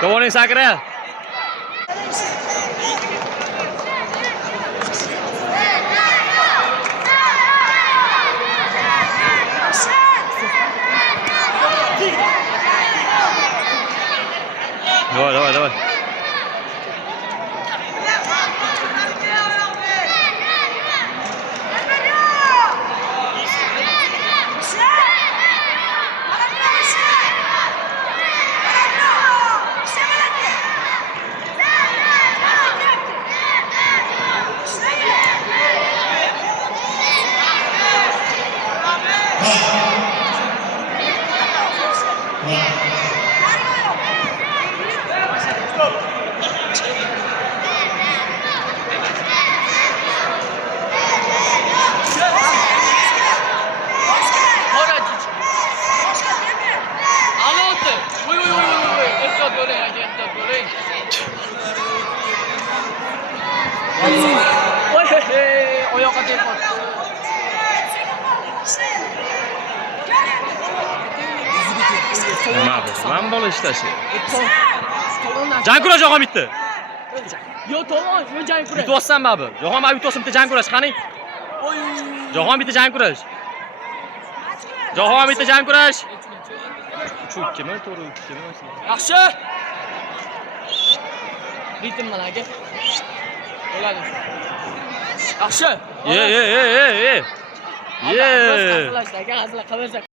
To'g'ring sakra. Давай. Oyoqqa tegib qoldi. Nima bu? Men bola ishlashi. Jang kurash yo'qmi bitta? Yo to'g'ri, yo jang kurash. Bityapsan baribir. Yo'qmi bityapsan bitta jang kurash qani? Yo'qmi bitta jang kurash. Yo'qmi bitta jang kurash. Chukkimi, to'g'ri chukkimi? Yaxshi. Ritm bilan aka. Bo'ladi. Yaxshi. Ye. Hazırlash aka, hazırla qaversa.